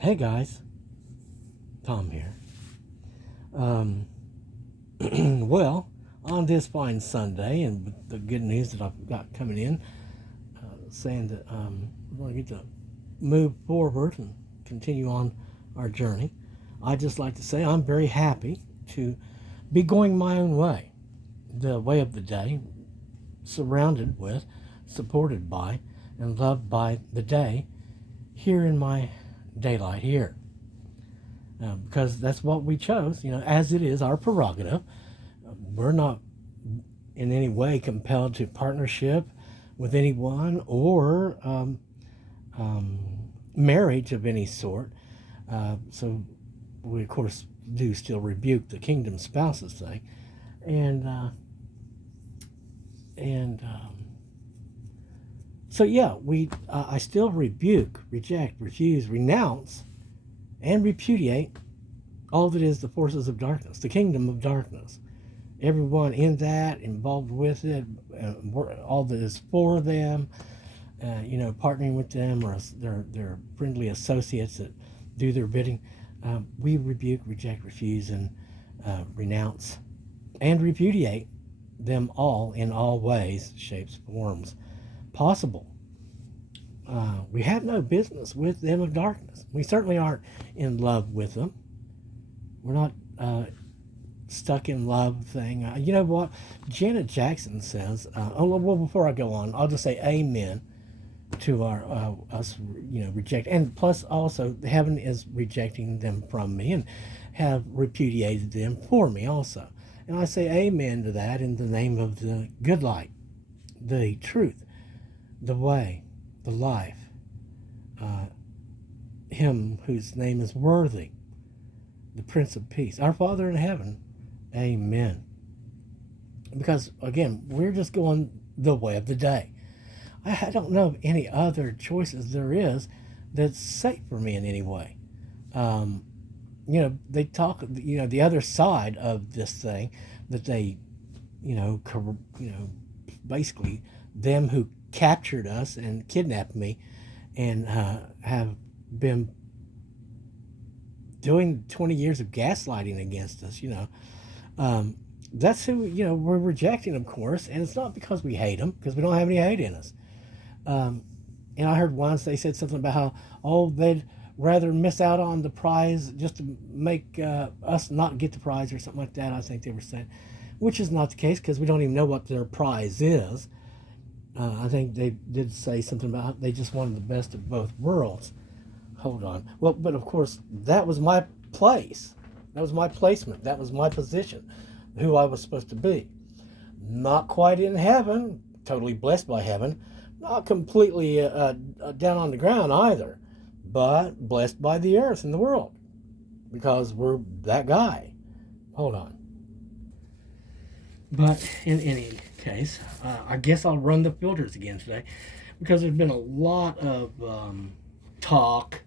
Hey guys, Tom here. Um, well, on this fine Sunday, and with the good news that I've got coming in, saying that we're going to get to move forward and continue on our journey, I'd just like to say I'm very happy to be going my own way, the way of the day, surrounded with, supported by, and loved by the day here in my daylight here. Because that's what we chose, as it is our prerogative. We're not in any way compelled to partnership with anyone or um, marriage of any sort. So we, of course, do still rebuke the kingdom spouses thing. And, uh, and so, yeah, I still rebuke, reject, refuse, renounce, and repudiate all that is the forces of darkness, the kingdom of darkness. Everyone in that, involved with it, all that is for them, partnering with them or their friendly associates that do their bidding. We rebuke, reject, refuse, and renounce and repudiate them all in all ways, shapes, forms possible. We have no business with them of darkness. We certainly aren't in love with them. We're not stuck in love thing. You know what? Janet Jackson says, well, before I go on, I'll just say amen to our us, reject. And plus also, heaven is rejecting them from me and have repudiated them for me also. And I say amen to that in the name of the good light, the truth, the way, the life, him whose name is worthy, the Prince of Peace, our Father in heaven. Amen. Because again, we're just going the way of the day. I don't know of any other choices there is that's safe for me in any way. Um, they talk, the other side of this thing that they, you know, basically them who captured us and kidnapped me and have been doing 20 years of gaslighting against us, that's who, we're rejecting, of course. And it's not because we hate them, because we don't have any hate in us. Um, and I heard once they said something about how, they'd rather miss out on the prize just to make us not get the prize or something like that, I think they were saying, which is not the case because we don't even know what their prize is. I think they did say something about how they just wanted the best of both worlds. Hold on. Well, but of course, that was my place. That was my placement. That was my position, who I was supposed to be. Not quite in heaven, totally blessed by heaven, not completely down on the ground either, but blessed by the earth and the world because we're that guy. Hold on. But in any case, I guess I'll run the filters again today because there's been a lot of talk,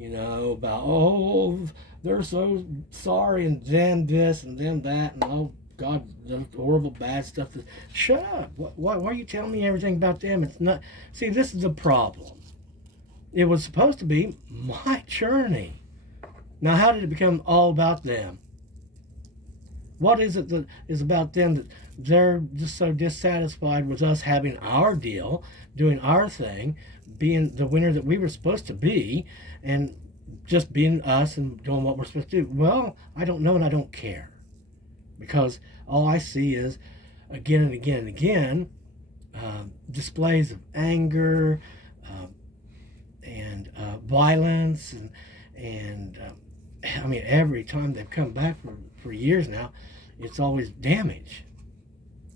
about, they're so sorry and then this and then that and God, the horrible bad stuff. Shut up. Why are you telling me everything about them? It's not. See, this is the problem. It was supposed to be my journey. Now, how did it become all about them? What is it that is about them that they're just so dissatisfied with us having our deal, doing our thing, being the winner that we were supposed to be, and just being us and doing what we're supposed to do? Well, I don't know and I don't care. Because all I see is, again and again and again, displays of anger and violence. And I mean, every time they've come back for years now, it's always damage.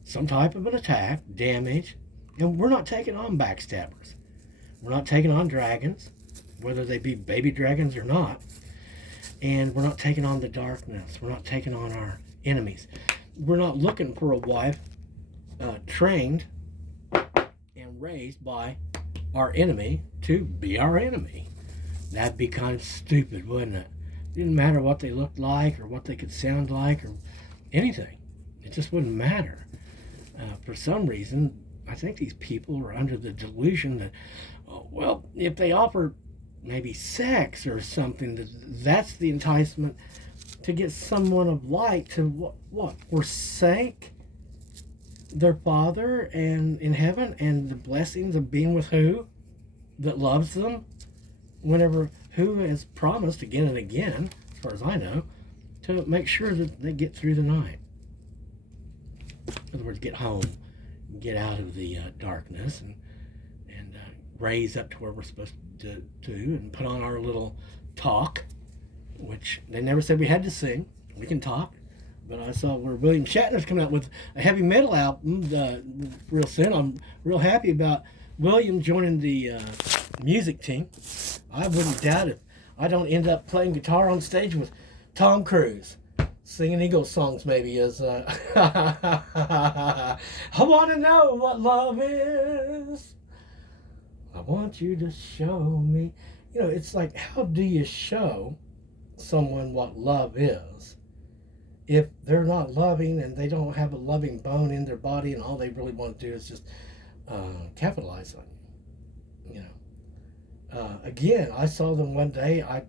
Some type of an attack, damage. And we're not taking on backstabbers. We're not taking on dragons, whether they be baby dragons or not. And we're not taking on the darkness. We're not taking on our enemies. We're not looking for a wife trained and raised by our enemy to be our enemy. That'd be kind of stupid, wouldn't it? Didn't matter what they looked like or what they could sound like or anything. It just wouldn't matter. For some reason, I think these people are under the delusion that, if they offer maybe sex or something. That's the enticement to get someone of light to what forsake their Father and in heaven and the blessings of being with who that loves them, whenever who has promised again and again, as far as I know, to make sure that they get through the night. In other words, get home, get out of the darkness, and raise up to where we're supposed to and put on our little talk, which they never said we had to sing. We can talk. But I saw where William Shatner's coming out with a heavy metal album real soon. I'm real happy about William joining the music team. I wouldn't doubt it. I don't end up playing guitar on stage with Tom Cruise, singing Eagles songs maybe as I want to know what love is. I want you to show me. You know, it's like, how do you show someone what love is if they're not loving and they don't have a loving bone in their body and all they really want to do is just capitalize on you? You know, again, I saw them one day. I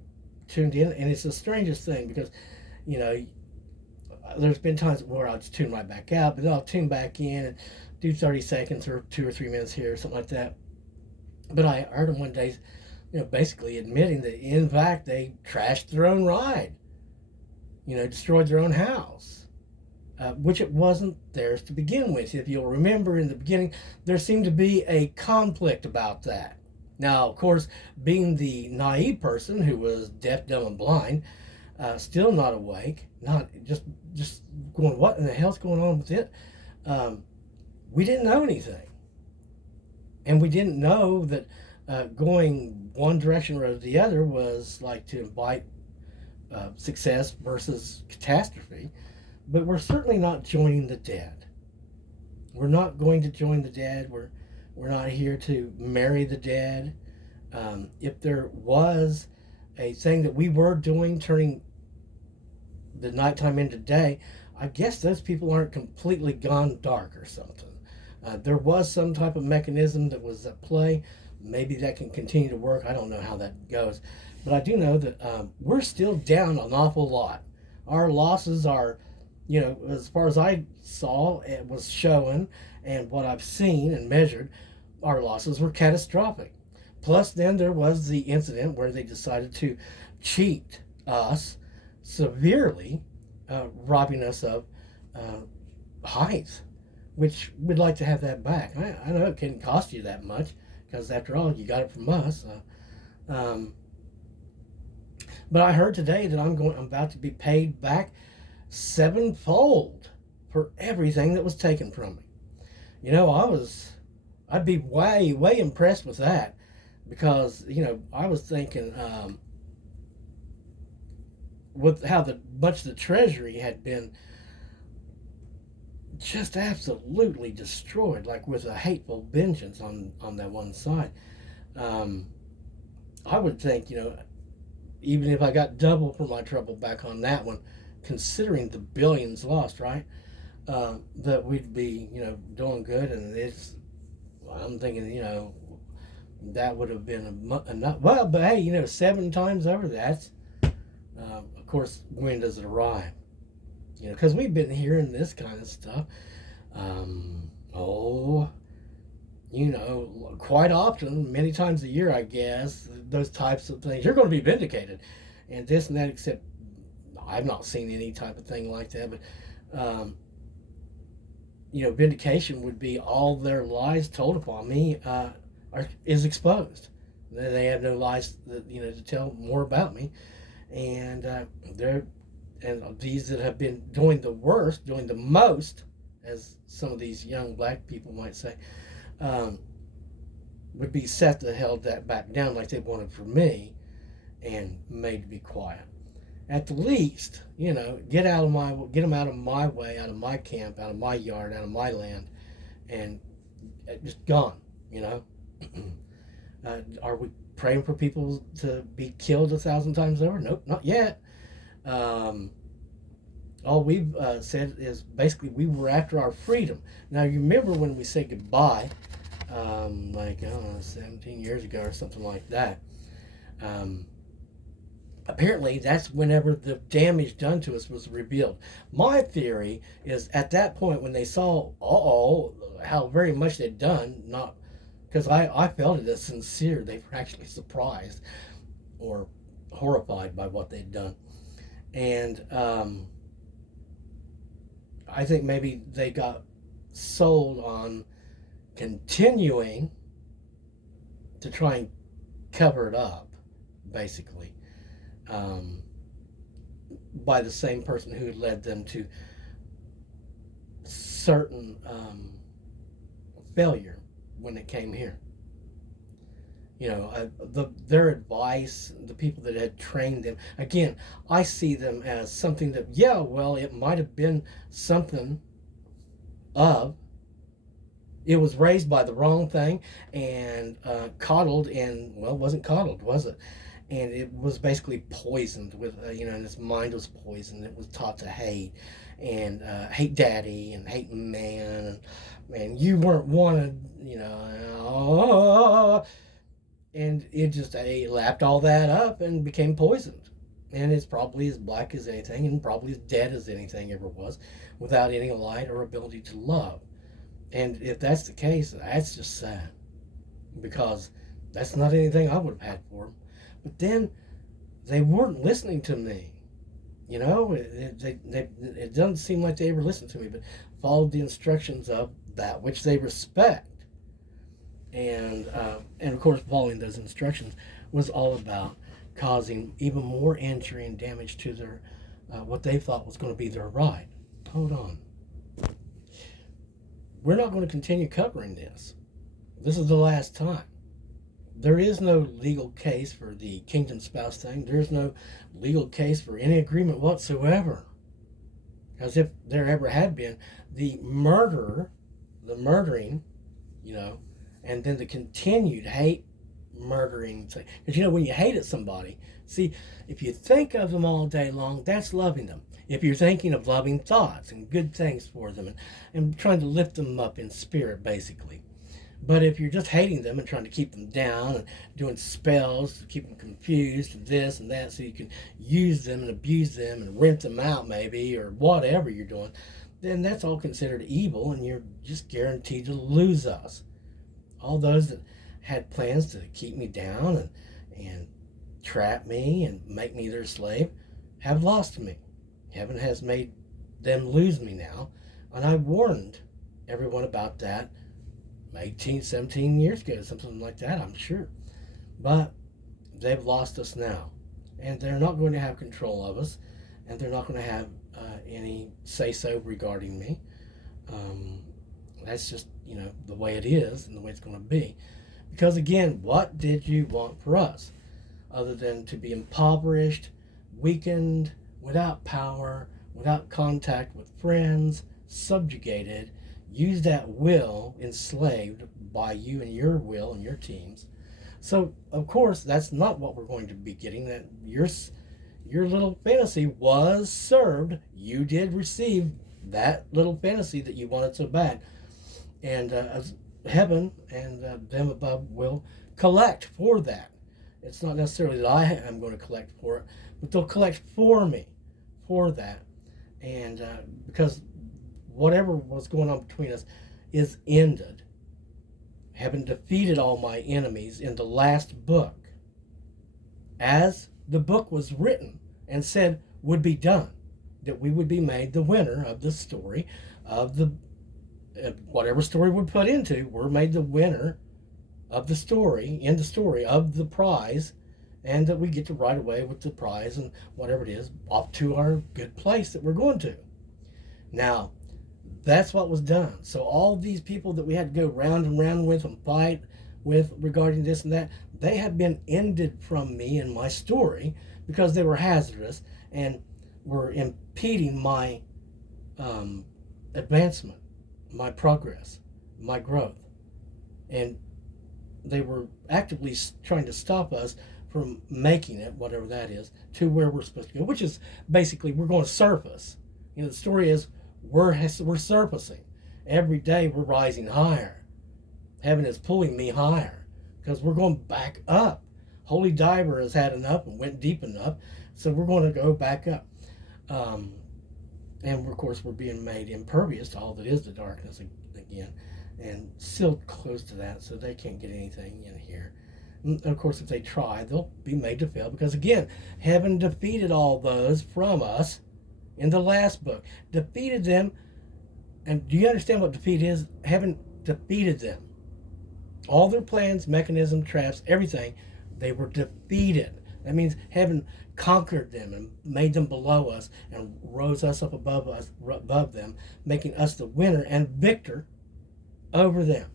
tuned in, and it's the strangest thing because, you know, there's been times where I'll just tune right back out, but then I'll tune back in and do 30 seconds or 2 or 3 minutes here or something like that. But I heard them one day, you know, basically admitting that in fact they trashed their own ride, you know, destroyed their own house, which it wasn't theirs to begin with. If you'll remember in the beginning, there seemed to be a conflict about that. Now, of course, being the naive person who was deaf, dumb, and blind, still not awake, not just going, what in the hell's going on with it? We didn't know anything. And we didn't know that going one direction or the other was like to invite success versus catastrophe. But we're certainly not joining the dead. We're not going to join the dead. We're not here to marry the dead. If there was a thing that we were doing, turning the nighttime into day, I guess those people aren't completely gone dark or something. There was some type of mechanism that was at play. Maybe that can continue to work. I don't know how that goes. But I do know that we're still down an awful lot. Our losses are, you know, as far as I saw, it was showing, and what I've seen and measured, our losses were catastrophic. Plus, then there was the incident where they decided to cheat us severely, robbing us of height, which we'd like to have that back. I know it can cost you that much because, after all, you got it from us. But I heard today that I'm about to be paid back sevenfold for everything that was taken from me. You know, I'd be way impressed with that because, you know, I was thinking with how much the Treasury had been just absolutely destroyed, like with a hateful vengeance on that one side. I would think, you know, even if I got double for my trouble back on that one, considering the billions lost, right, that we'd be, you know, doing good. And I'm thinking, you know, that would have been enough. Well, but hey, you know, 7 times over, that's, of course, when does it arrive? You know, because we've been hearing this kind of stuff, you know, quite often, many times a year, I guess, those types of things. You're going to be vindicated, and this and that, except I've not seen any type of thing like that. But, you know, vindication would be all their lies told upon me is exposed. They have no lies, you know, to tell more about me. And and these that have been doing the worst, doing the most, as some of these young black people might say, would be set to held that back down like they wanted for me and made to be quiet. At the least, you know, get them out of my way, out of my camp, out of my yard, out of my land, and just gone, you know. Are we praying for people to be killed 1,000 times over? Nope, not yet. All we've said is basically we were after our freedom. Now, you remember when we say goodbye, like, I don't know, 17 years ago or something like that, Um, Apparently, that's whenever the damage done to us was revealed. My theory is at that point when they saw, how very much they'd done, not because I felt it as sincere, they were actually surprised or horrified by what they'd done. And I think maybe they got sold on continuing to try and cover it up, basically, um, by the same person who led them to certain failure when it came here. Their advice, the people that had trained them. Again, I see them as something that, yeah, well, it might have been something of. It was raised by the wrong thing and coddled, and well, it wasn't coddled, was it? And it was basically poisoned with, and his mind was poisoned. It was taught to hate and hate daddy and hate man, and man, you weren't wanted, and it just it lapped all that up and became poisoned. And it's probably as black as anything and probably as dead as anything ever was, without any light or ability to love. And if that's the case, that's just sad, because that's not anything I would have had for them. But then they weren't listening to me. It doesn't seem like they ever listened to me, but followed the instructions of that which they respect. And of course, following those instructions was all about causing even more injury and damage to their what they thought was going to be their right. Hold on. We're not going to continue covering this. This is the last time. There is no legal case for the kingdom spouse thing. There's no legal case for any agreement whatsoever. As if there ever had been. The murder, the murdering, and then the continued hate, murdering. Because, when you hated somebody, see, if you think of them all day long, that's loving them. If you're thinking of loving thoughts and good things for them and trying to lift them up in spirit, basically. But if you're just hating them and trying to keep them down and doing spells to keep them confused and this and that so you can use them and abuse them and rent them out maybe or whatever you're doing, then that's all considered evil and you're just guaranteed to lose us. All those that had plans to keep me down and trap me and make me their slave have lost me. Heaven has made them lose me now. And I warned everyone about that 18, 17 years ago, something like that, I'm sure. But they've lost us now. And they're not going to have control of us. And they're not going to have any say-so regarding me. That's just, the way it is and the way it's going to be. Because again, what did you want for us? Other than to be impoverished, weakened, without power, without contact with friends, subjugated, used at will, enslaved by you and your will and your teams. So, of course, that's not what we're going to be getting. That your little fantasy was served. You did receive that little fantasy that you wanted so bad. And heaven and them above will collect for that. It's not necessarily that I am going to collect for it, but they'll collect for me for that. And because whatever was going on between us is ended. Having defeated all my enemies in the last book, as the book was written and said would be done, that we would be made the winner of the story of the whatever story we're put into, we're made the winner of the story, in the story of the prize, and that we get to ride away with the prize and whatever it is off to our good place that we're going to. Now, that's what was done. So all these people that we had to go round and round with and fight with regarding this and that, they have been ended from me and my story because they were hazardous and were impeding my advancement, my progress, my growth. And they were actively trying to stop us from making it, whatever that is, to where we're supposed to go, which is basically we're going to surface. The story is we're surfacing. Every day we're rising higher. Heaven is pulling me higher because we're going back up. Holy Diver has had enough and went deep enough, so we're going to go back up. Um, and of course, we're being made impervious to all that is the darkness again, and sealed close to that, so they can't get anything in here. And of course, if they try, they'll be made to fail because, again, heaven defeated all those from us in the last book. Defeated them. And do you understand what defeat is? Heaven defeated them. All their plans, mechanisms, traps, everything, they were defeated. That means heaven conquered them and made them below us and rose us up above them, making us the winner and victor over them.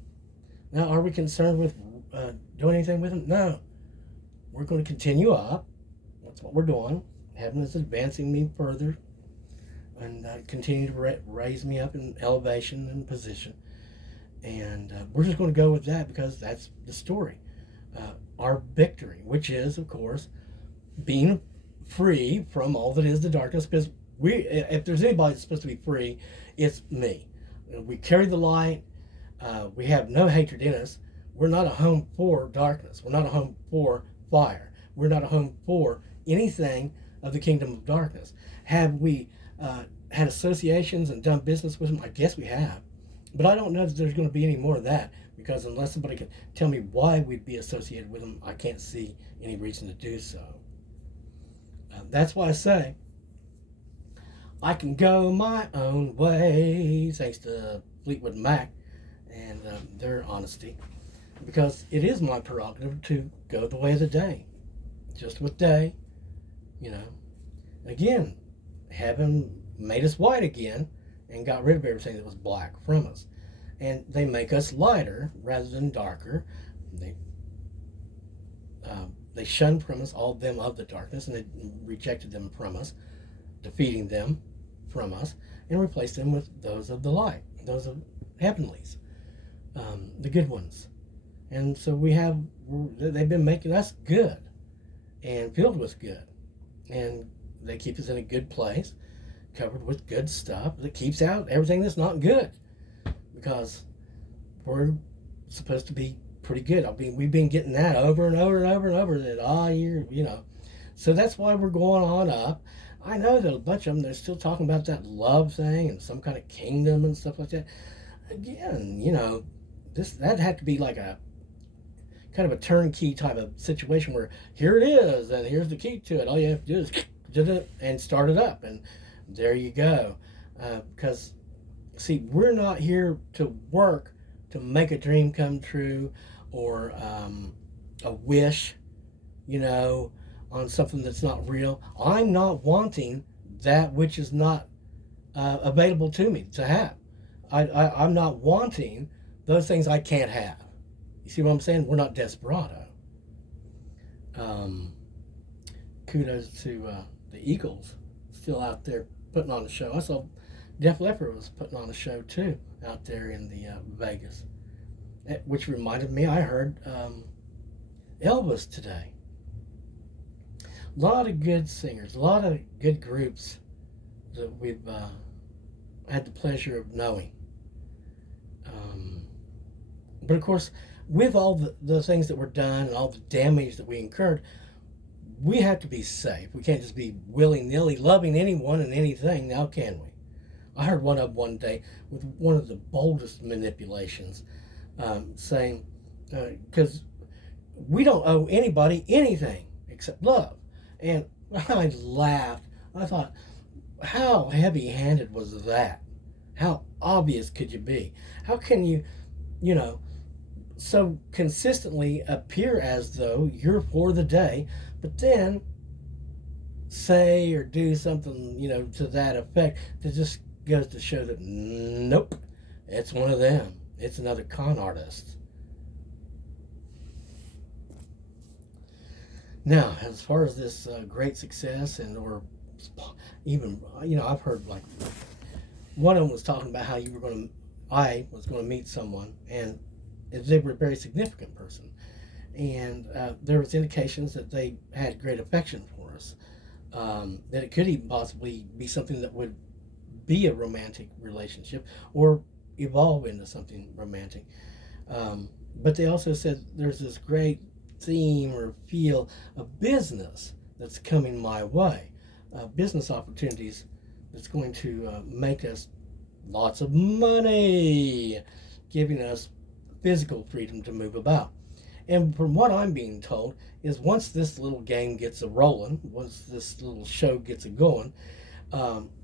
Now, are we concerned with doing anything with them? No. We're going to continue up. That's what we're doing. Heaven is advancing me further and continue to raise me up in elevation and position. And we're just going to go with that because that's the story. Our victory, which is, of course, being free from all that is the darkness. Because if there's anybody that's supposed to be free, it's me. We carry the light. We have no hatred in us. We're not a home for darkness. We're not a home for fire. We're not a home for anything of the kingdom of darkness. Have we had associations and done business with them? I guess we have. But I don't know that there's going to be any more of that, because unless somebody can tell me why we'd be associated with them, I can't see any reason to do so. That's why I say I can go my own way, thanks to Fleetwood Mac and their honesty, because it is my prerogative to go the way of the day, just with day, you know. Again, heaven made us white again and got rid of everything that was black from us. And they make us lighter rather than darker. They shunned from us all them of the darkness, and they rejected them from us, defeating them from us, and replaced them with those of the light, those of heavenlies, the good ones. And so they've been making us good and filled with good. And they keep us in a good place, covered with good stuff that keeps out everything that's not good, because we're supposed to be pretty good. I mean, we've been getting that over and over and over and over that all year, you know. So that's why we're going on up. I know that a bunch of them, they're still talking about that love thing and some kind of kingdom and stuff like that. Again, you know, that'd have to be like a kind of a turnkey type of situation where here it is and here's the key to it. All you have to do is do it and start it up, and there you go. Because, see, we're not here to work to make a dream come true or a wish, you know, on something that's not real. I'm not wanting that which is not available to me to have. I'm not wanting those things I can't have. You see what I'm saying? We're not desperado. Kudos to the Eagles, still out there putting on a show. I saw Def Leppard was putting on a show too out there in the Vegas, which reminded me I heard Elvis today. A lot of good singers, a lot of good groups that we've had the pleasure of knowing. But of course, with all the things that were done and all the damage that we incurred, we have to be safe. We can't just be willy-nilly loving anyone and anything, now can we? I heard one of them one day with one of the boldest manipulations, saying, because we don't owe anybody anything except love. And I laughed. I thought, how heavy-handed was that? How obvious could you be? How can you, you know, so consistently appear as though you're for the day, but then say or do something, you know, to that effect that just goes to show that nope, it's one of them. It's another con artist. Now, as far as this great success or even, you know, I've heard like one of them was talking about how I was going to meet someone, and they were a very significant person, and there was indications that they had great affection for us, that it could even possibly be something that would be a romantic relationship or evolve into something romantic. But they also said there's this great theme or feel of business that's coming my way, business opportunities that's going to make us lots of money, giving us physical freedom to move about. And from what I'm being told is once this little game gets a rolling, once this little show gets a going,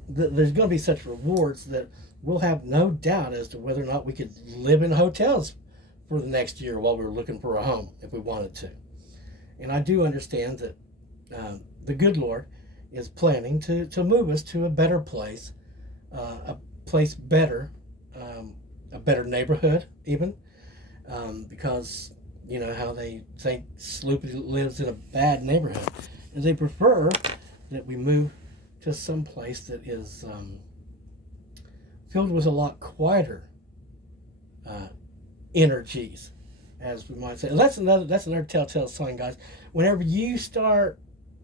there's going to be such rewards that we'll have no doubt as to whether or not we could live in hotels for the next year while we were looking for a home if we wanted to. And I do understand that the good Lord is planning to move us to a better place, a place better, a better neighborhood even, because you know how they think Sloopy lives in a bad neighborhood, and they prefer that we move to some place that is filled with a lot quieter energies, as we might say. And that's another telltale sign, guys. Whenever you start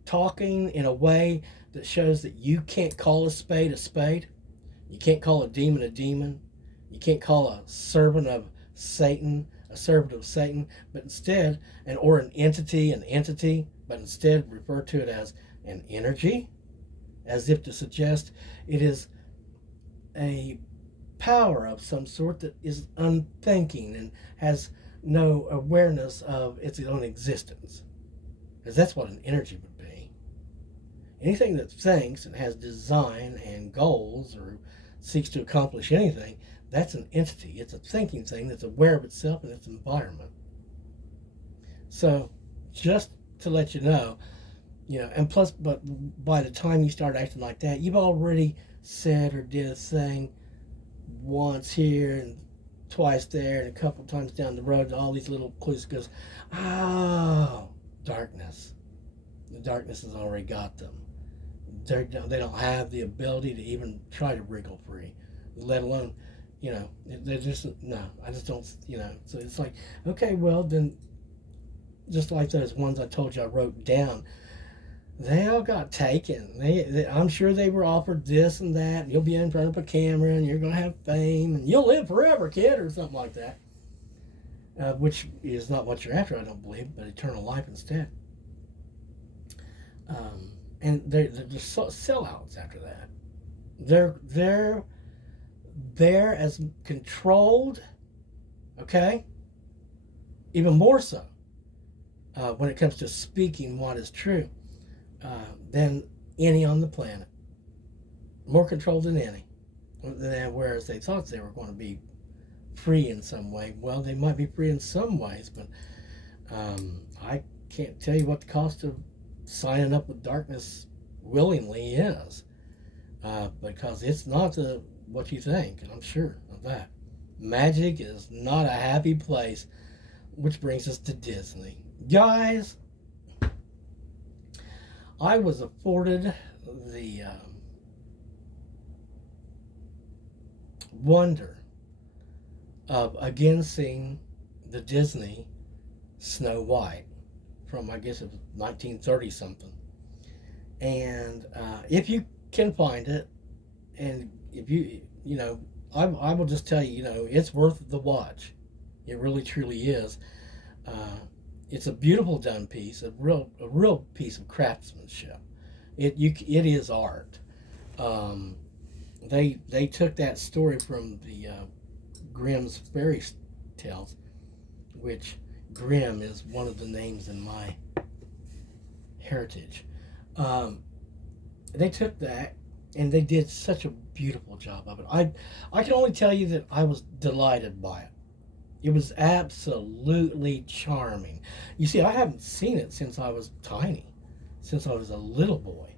talking in a way that shows that you can't call a spade, you can't call a demon, you can't call a servant of Satan a servant of Satan, but instead, or an entity, but instead refer to it as an energy, as if to suggest it is a power of some sort that is unthinking and has no awareness of its own existence. Because that's what an energy would be. Anything that thinks and has design and goals or seeks to accomplish anything, that's an entity. It's a thinking thing that's aware of itself and its environment. So, just to let you know, and plus, but by the time you start acting like that, you've already said or did a thing once here and twice there and a couple times down the road. All these little clues goes, oh, darkness. The darkness has already got them. They don't have the ability to even try to wriggle free, let alone, they're just, no, I just don't, so it's like, okay, well, then, just like those ones I told you I wrote down, they all got taken. I'm sure they were offered this and that, and you'll be in front of a camera, and you're going to have fame, and you'll live forever, kid, or something like that, which is not what you're after, I don't believe, but eternal life instead. And they're just sellouts after that. They're as controlled, okay, even more so when it comes to speaking what is true than any on the planet. More controlled than any. Whereas they thought they were going to be free in some way. Well, they might be free in some ways, but I can't tell you what the cost of signing up with darkness willingly is, because it's not what you think, and I'm sure of that. Magic is not a happy place, which brings us to Disney. Guys, I was afforded the wonder of again seeing the Disney Snow White from, I guess it was 1930 something. And if you can find it, and if I will just tell you, it's worth the watch. It really truly is. It's a beautiful done piece, a real piece of craftsmanship. It is art. They took that story from the Grimm's fairy tales, which Grimm is one of the names in my heritage. They took that and they did such a beautiful job of it. I can only tell you that I was delighted by it. It was absolutely charming. You see, I haven't seen it since I was tiny, since I was a little boy.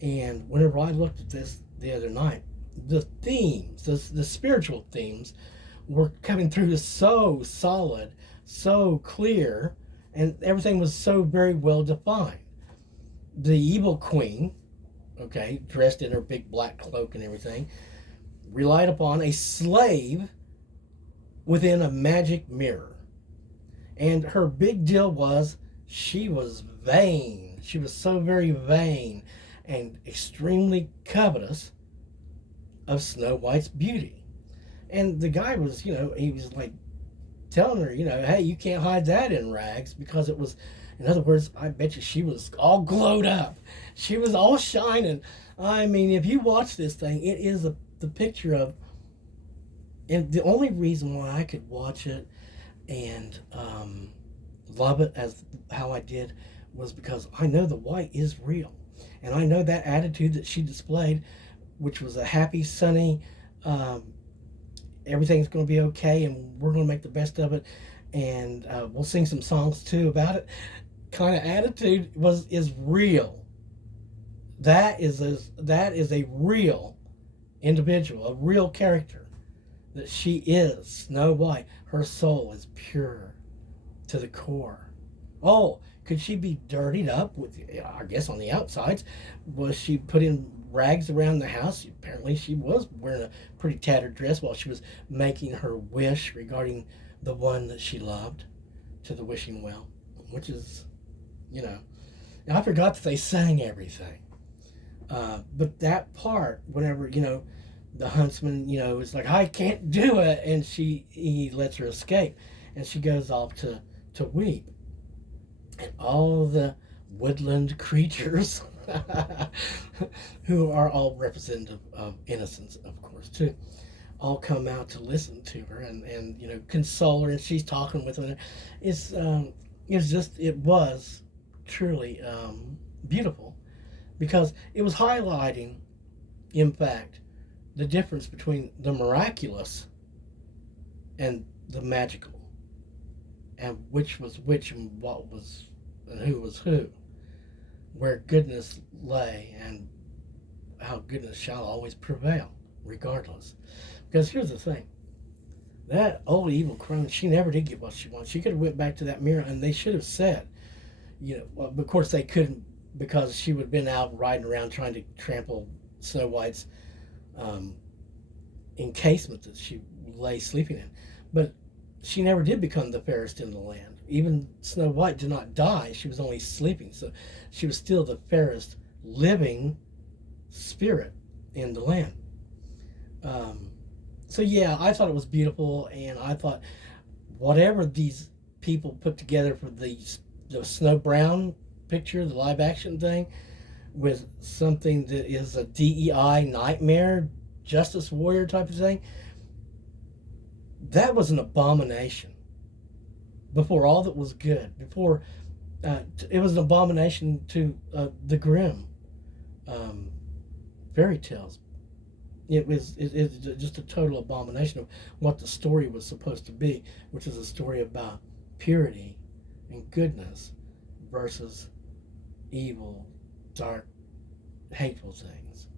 And whenever I looked at this the other night, the themes, the spiritual themes, were coming through so solid, so clear, and everything was so very well defined. The evil queen, okay, dressed in her big black cloak and everything, relied upon a slave within a magic mirror. And her big deal was she was vain. She was so very vain and extremely covetous of Snow White's beauty. And the guy was, he was like telling her, hey, you can't hide that in rags, because it was, in other words, I bet you she was all glowed up. She was all shining. I mean, if you watch this thing, it is the picture of, and the only reason why I could watch it and love it as how I did was because I know the white is real. And I know that attitude that she displayed, which was a happy, sunny, um, everything's going to be okay and we're going to make the best of it. And we'll sing some songs too about it. Kind of attitude is real. That is a real individual, a real character that she is. Snow White. Her soul is pure to the core. Oh, could she be dirtied up with, I guess, on the outsides? Was she put in rags around the house? Apparently, she was wearing a pretty tattered dress while she was making her wish regarding the one that she loved to the wishing well, which is, I forgot that they sang everything. But that part, whenever, the huntsman, is like, I can't do it, and he lets her escape, and she goes off to weep. And all the woodland creatures, who are all representative of innocence, of course, too, all come out to listen to her and console her, and she's talking with her. It was truly beautiful, because it was highlighting, in fact, the difference between the miraculous and the magical, and which was which and what was and who was who, where goodness lay and how goodness shall always prevail, regardless. Because here's the thing, that old evil crone, she never did get what she wanted. She could have went back to that mirror, and they should have said, well, of course they couldn't, because she would have been out riding around trying to trample Snow White's encasement that she lay sleeping in. But she never did become the fairest in the land. Even Snow White did not die. She was only sleeping. So she was still the fairest living spirit in the land. So yeah, I thought it was beautiful, and I thought whatever these people put together for the Snow Brown picture, the live action thing, with something that is a DEI nightmare, justice warrior type of thing, that was an abomination. Before all that was good, before it was an abomination to the Grimm fairy tales. It's just a total abomination of what the story was supposed to be, which is a story about purity and goodness versus evil, dark, hateful things.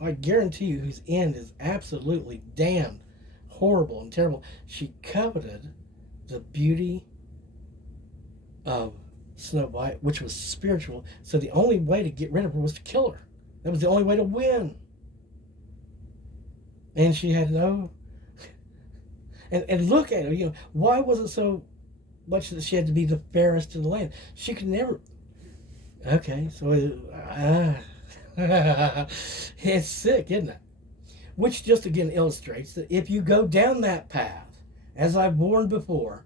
I guarantee you, whose end is absolutely damned, horrible and terrible. She coveted the beauty of Snow White, which was spiritual. So the only way to get rid of her was to kill her. That was the only way to win. And she had no. And look at her. Why was it so much that she had to be the fairest in the land? She could never. Okay, so it's sick, isn't it? Which just again illustrates that if you go down that path, as I've warned before,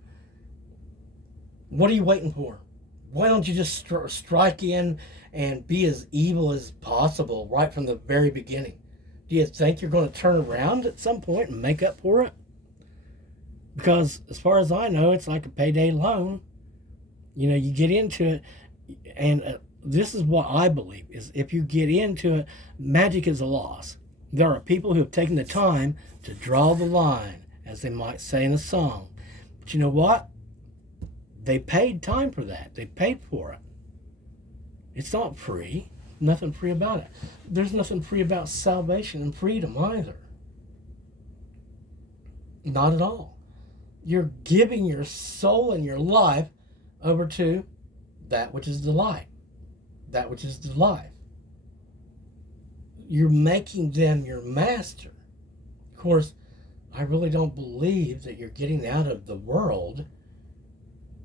what are you waiting for? Why don't you just strike in and be as evil as possible right from the very beginning? Do you think you're going to turn around at some point and make up for it? Because as far as I know, it's like a payday loan. You get into it, and this is what I believe, is if you get into it, magic is a loss. There are people who have taken the time to draw the line, as they might say in a song. But you know what? They paid time for that. They paid for it. It's not free. Nothing free about it. There's nothing free about salvation and freedom either. Not at all. You're giving your soul and your life over to that which is the light. That which is the life. You're making them your master. Of course, I really don't believe that you're getting out of the world,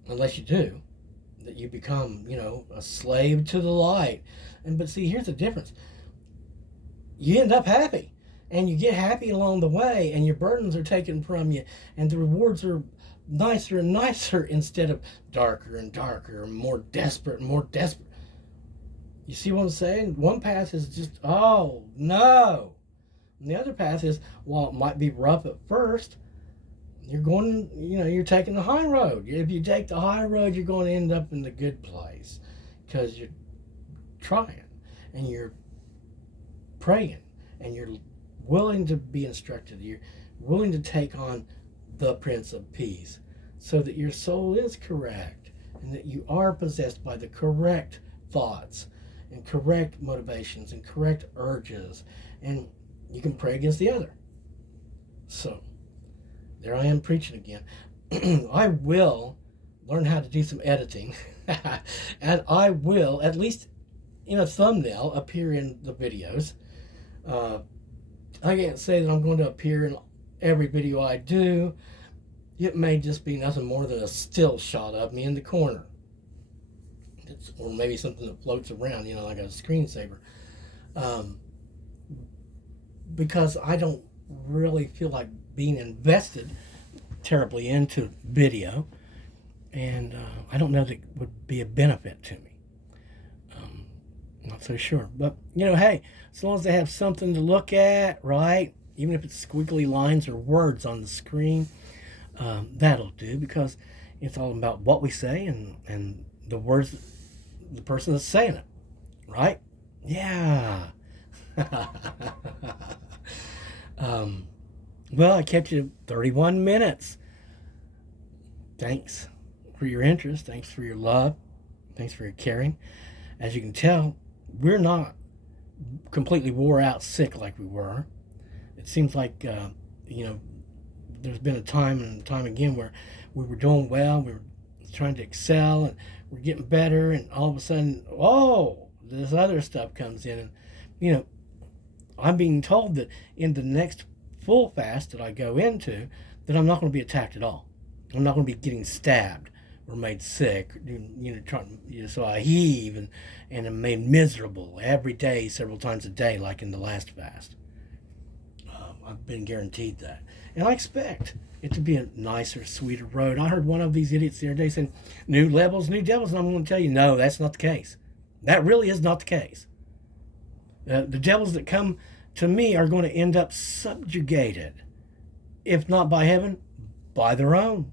unless you do, that you become, a slave to the light. But see, here's the difference. You end up happy, and you get happy along the way, and your burdens are taken from you, and the rewards are nicer and nicer instead of darker and darker, and more desperate and more desperate. You see what I'm saying? One path is just, oh no. And the other path is, while it might be rough at first, you're going, you're taking the high road. If you take the high road, you're going to end up in the good place because you're trying and you're praying and you're willing to be instructed. You're willing to take on the Prince of Peace so that your soul is correct and that you are possessed by the correct thoughts and correct motivations and correct urges, and you can pray against the other. So there I am preaching again. I will learn how to do some editing and I will, at least in a thumbnail, appear in the videos. I can't say that I'm going to appear in every video I do. It may just be nothing more than a still shot of me in the corner. Or maybe something that floats around, like a screensaver. Because I don't really feel like being invested terribly into video. And I don't know that it would be a benefit to me. Not so sure. But, hey, as long as they have something to look at, right? Even if it's squiggly lines or words on the screen, that'll do, because it's all about what we say and the words the person that's saying it, right? Yeah. Well, I kept you 31 minutes. Thanks for your interest. Thanks for your love. Thanks for your caring. As you can tell, we're not completely wore out sick like we were. It seems like, there's been a time and time again where we were doing well, we were trying to excel, and we're getting better, and all of a sudden, this other stuff comes in. And, I'm being told that in the next full fast that I go into, that I'm not going to be attacked at all. I'm not going to be getting stabbed or made sick, so I heave and am made miserable every day, several times a day, like in the last fast. I've been guaranteed that. And I expect it to be a nicer, sweeter road. I heard one of these idiots the other day saying, new levels, new devils, and I'm going to tell you, no, that's not the case. That really is not the case. The devils that come to me are going to end up subjugated, if not by heaven, by their own.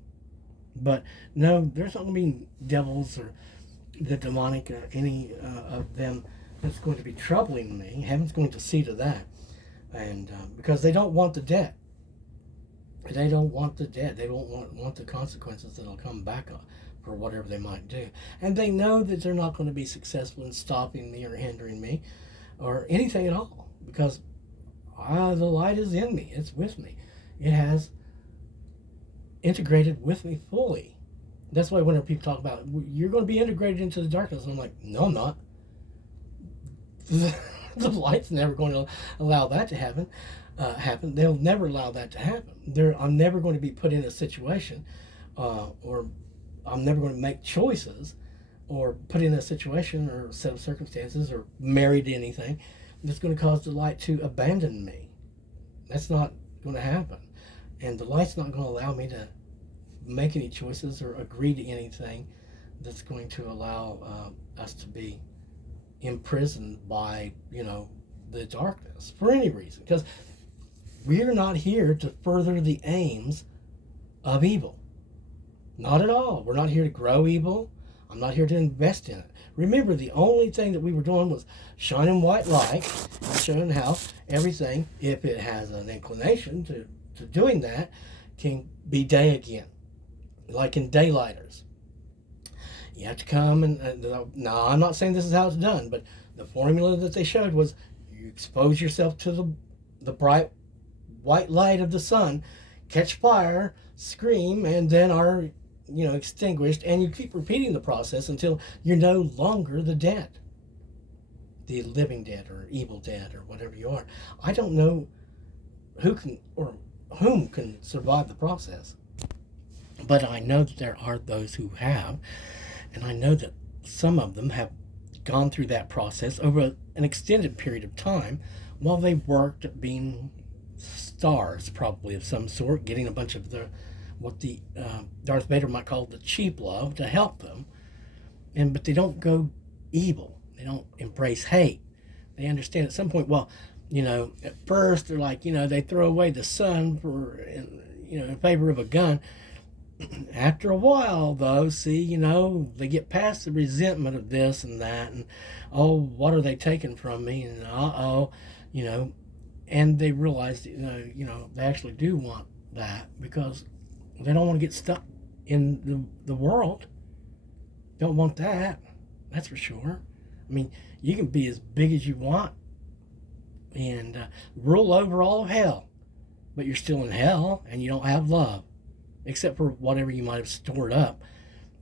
But no, there's not going to be devils or the demonic, any of them that's going to be troubling me. Heaven's going to see to that. And because they don't want the debt. They don't want the debt. They don't want the consequences that'll come back for whatever they might do. And they know that they're not going to be successful in stopping me or hindering me or anything at all, because the light is in me. It's with me. It has integrated with me fully. That's why whenever people talk about, you're going to be integrated into the darkness, I'm like, no, I'm not. The light's never going to allow that to happen. They'll never allow that to happen. I'm never going to be put in a situation, or I'm never going to make choices, or put in a situation or a set of circumstances, or married to anything that's going to cause the light to abandon me. That's not going to happen. And the light's not going to allow me to make any choices or agree to anything that's going to allow us to be imprisoned by, the darkness for any reason. Because we're not here to further the aims of evil. Not at all. We're not here to grow evil. I'm not here to invest in it. Remember, the only thing that we were doing was shining white light and showing how everything, if it has an inclination to doing that, can be day again. Like in Daylighters. You have to come and no, I'm not saying this is how it's done, but the formula that they showed was you expose yourself to the bright white light of the sun, catch fire, scream, and then are extinguished, and you keep repeating the process until you're no longer the dead, the living dead or evil dead or whatever you are. I don't know who can or whom can survive the process, but I know that there are those who have, and I know that some of them have gone through that process over an extended period of time while they worked at being stars, probably of some sort, getting a bunch of what the Darth Vader might call the cheap love to help them, but they don't go evil. They don't embrace hate. They understand at some point. Well, at first they're like, they throw away the sun in favor of a gun. After a while, though, see, they get past the resentment of this and that, and oh, what are they taking from me? And you know, and they realize that, they actually do want that because they don't want to get stuck in the world. Don't want that. That's for sure. I mean, you can be as big as you want and rule over all of hell, but you're still in hell and you don't have love, except for whatever you might have stored up.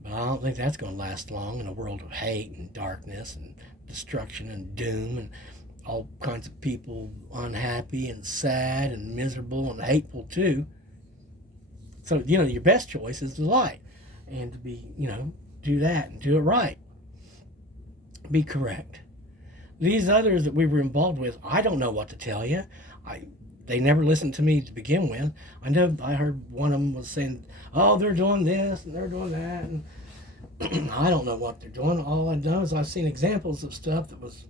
But I don't think that's going to last long in a world of hate and darkness and destruction and doom and all kinds of people unhappy and sad and miserable and hateful too. So, your best choice is the light and to be, do that and do it right. Be correct. These others that we were involved with, I don't know what to tell you. They never listened to me to begin with. I know I heard one of them was saying, oh, they're doing this and they're doing that. And I don't know what they're doing. All I know is I've seen examples of stuff that was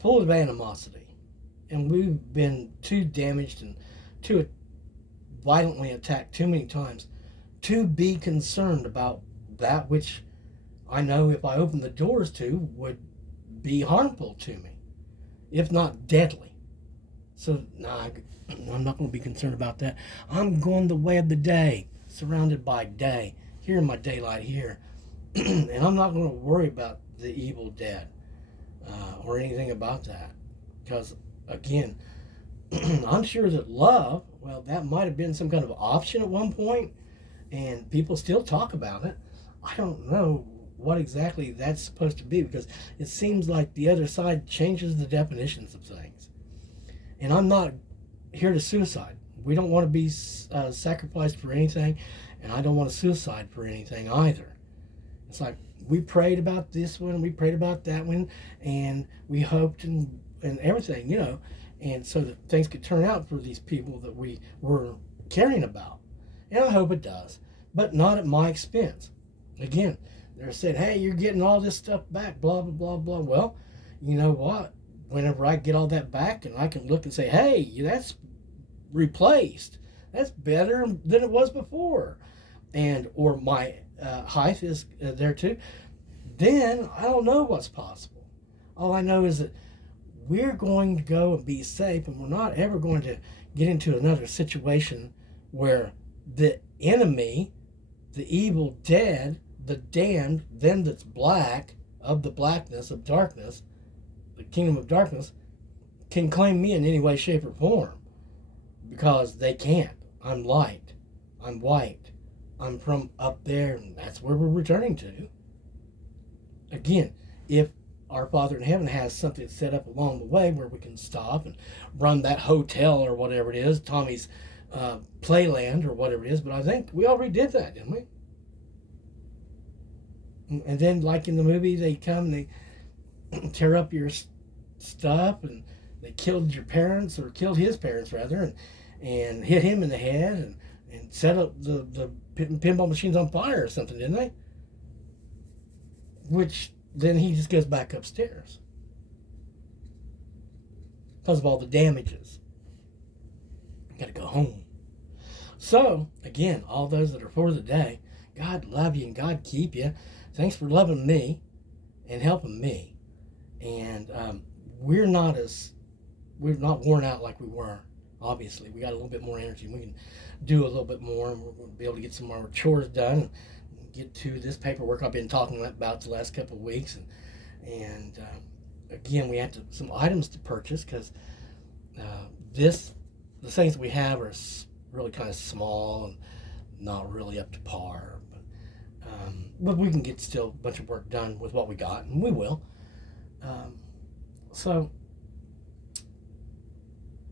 full of animosity. And we've been too damaged and too violently attacked too many times to be concerned about that which I know if I open the doors to would be harmful to me, if not deadly. So, I'm not going to be concerned about that. I'm going the way of the day, surrounded by day, here in my daylight here. And I'm not going to worry about the evil dead or anything about that. Because, again, I'm sure that love, well, that might have been some kind of option at one point, and people still talk about it. I don't know what exactly that's supposed to be because it seems like the other side changes the definitions of things. And I'm not here to suicide. We don't want to be sacrificed for anything, and I don't want to suicide for anything either. It's like we prayed about this one, we prayed about that one, and we hoped and everything, and so that things could turn out for these people that we were caring about. And I hope it does, but not at my expense. Again, they're saying, hey, you're getting all this stuff back, blah, blah, blah, blah. Well, you know what? Whenever I get all that back and I can look and say, hey, that's replaced. That's better than it was before. Or my height is there too. Then I don't know what's possible. All I know is that we're going to go and be safe, and we're not ever going to get into another situation where the enemy, the evil dead, the damned, them that's black, of the blackness of darkness, the kingdom of darkness, can claim me in any way, shape, or form. Because they can't. I'm light. I'm white. I'm from up there, and that's where we're returning to. Again, if our Father in heaven has something set up along the way where we can stop and run that hotel or whatever it is, Tommy's Playland or whatever it is, but I think we already did that, didn't we? And then, like in the movie, they come, they tear up your stuff, and they killed your parents, or killed his parents rather, and hit him in the head, and set up the pinball machines on fire or something, didn't they? Which then he just goes back upstairs because of all the damages. Got to go home. So again, all those that are for the day, God love you and God keep you. Thanks for loving me and helping me. And we're not worn out like we were. Obviously, we got a little bit more energy. We can do a little bit more, and we're going to be able to get some more chores done. Get to this paperwork I've been talking about the last couple of weeks, and again, we have some items to purchase because the things we have are really kind of small and not really up to par. But we can get still a bunch of work done with what we got, and we will. So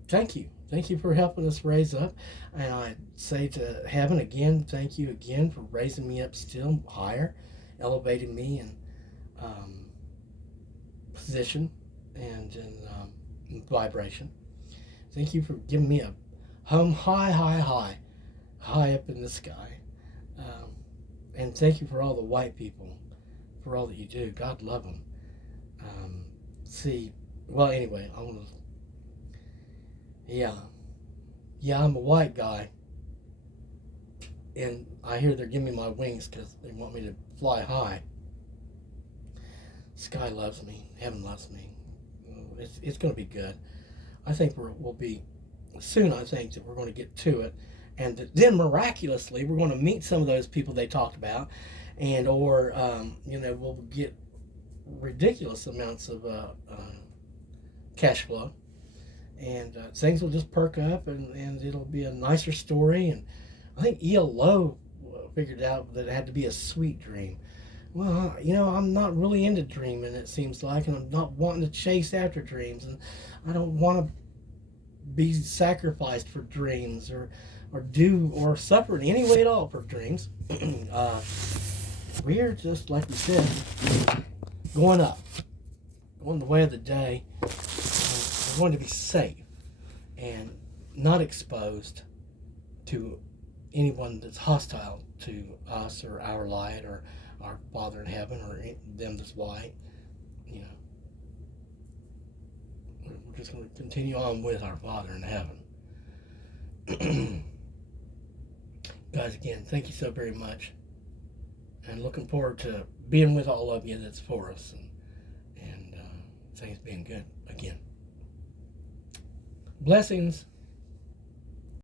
thank you for helping us raise up, and I say to heaven again, thank you again for raising me up still higher, elevating me in position and in vibration. Thank you for giving me a home high up in the sky. And thank you for all the white people, for all that you do. God love them. See, well, anyway, I want to, yeah, I'm a white guy, and I hear they're giving me my wings because they want me to fly high. Sky loves me. Heaven loves me. It's going to be good. I think we'll be soon. I think that we're going to get to it, and then miraculously we're going to meet some of those people they talked about, and or we'll get ridiculous amounts of cash flow, and things will just perk up, and it'll be a nicer story. And I think ELO figured out that it had to be a sweet dream. Well, I'm not really into dreaming, it seems like, and I'm not wanting to chase after dreams, and I don't want to be sacrificed for dreams or do or suffer in any way at all for dreams. We're just, like we said, going up, going the way of the day. We're going to be safe and not exposed to anyone that's hostile to us or our light or our Father in heaven or them that's white. We're just going to continue on with our Father in heaven. Guys, again, thank you so very much, and looking forward to being with all of you that's for us, and things being good again. Blessings.